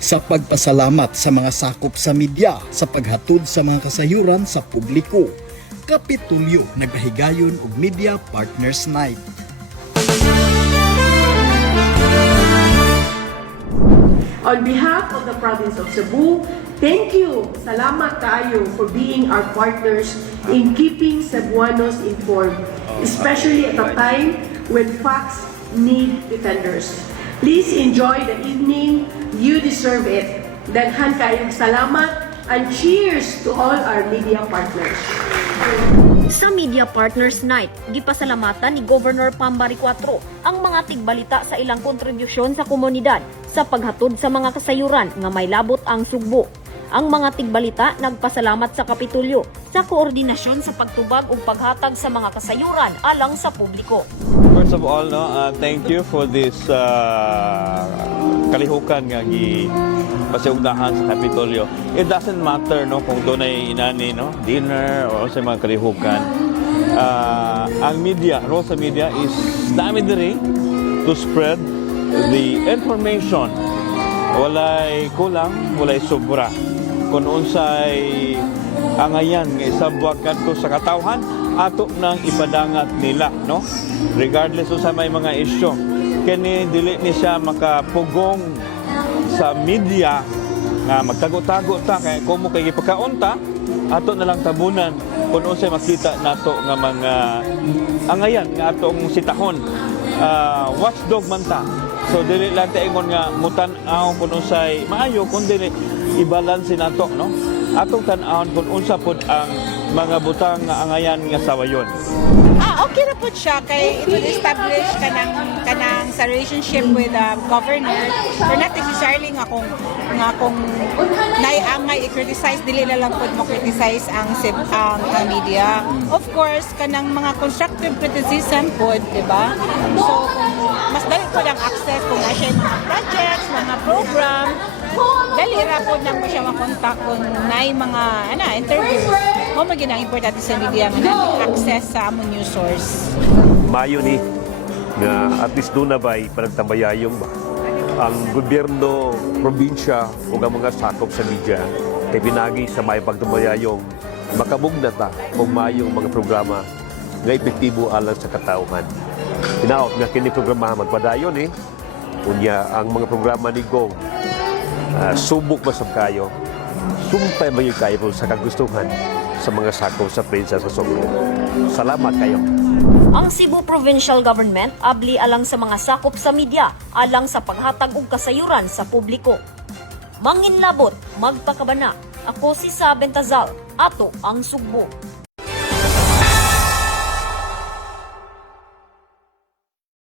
sa pagpasalamat sa mga sakop sa media sa paghatod sa mga kasayoran sa publiko. Kapitolyo nagpahigayon og Media Partners Night. On behalf of the province of Sugbo, thank you, salamat kaayo for being our partners in keeping Cebuanos informed, especially at a time when facts need defenders. Please enjoy the evening. You deserve it. Daghan kayong salamat and cheers to all our media partners. Sa Media Partners Night, gipasalamatan ni Governor 𝗡𝗚𝗣𝗜𝗧𝗢𝗡 ang mga tigbalita sa ilang kontribusyon sa komunidad sa paghatod sa mga kasayuran nga may labot ang Sugbo. Ang mga tigbalita nagpasalamat sa Kapitolyo sa koordinasyon sa pagtubag ug paghatag sa mga kasayuran alang sa publiko. First of all, thank you for this kalihokan nga pasayugdahan sa Kapitolyo. It doesn't matter kung doon ay inani dinner o sa mga kalihokan. Ang media, role sa media is dami diri to spread the information. Walay kulang, walay sobra. Kung unsay angayan nga isabwag kadto sa katawhan, ato nang ipadangat nila, regardless sa may mga isyu. Kani dili ni siya makapugong sa media nga magtago-tago ta kay kumo kay gipakaunta, ato na lang tabunan kung unsay makita nato nga mga angayan nga atong sitahon. Watchdog man ta. So dili lang ta ingon nga mutan-aw kung unsay maayo, kun dili i-balance nato, atong tan-awon kung unsa pod ang mga butang nga angayan nga sawayon. Okay na po siya kay it will establish kanang sa relationship with the governor, but not necessarily nga kung naiangay i-criticize, dili na lang po mo criticize ang media. Of course, kanang mga constructive criticism po, di ba? So, mas dali po ang access kung na siya mga projects, mga program, dali ra po na mo siya makontak kung may mga interviews. Mo maging ang importante sa media nga access sa among news source. Mayo ni nga at least doon na ba'y panagtambayayong ba ang gobyerno, probinsya o ang mga sakop sa media kay binagi sa may pagtambayayong makabugnat ta kung mayong mga programa nga epektibo alang sa katawhan. Tinaot nga kini programa magpadayon unya ang mga programa ni Gong subok masab kayo, sumpay mayo kayo sa kagustuhan sa mga sakop sa prensa sa Sugbo. Salamat kayo. Ang Cebu Provincial Government abli alang sa mga sakop sa media alang sa paghatag og kasayuran sa publiko. Manginlabot, magpakabana. Ako si 𝗡𝗚𝗣𝗜𝗧𝗢𝗡, ato ang Sugbo.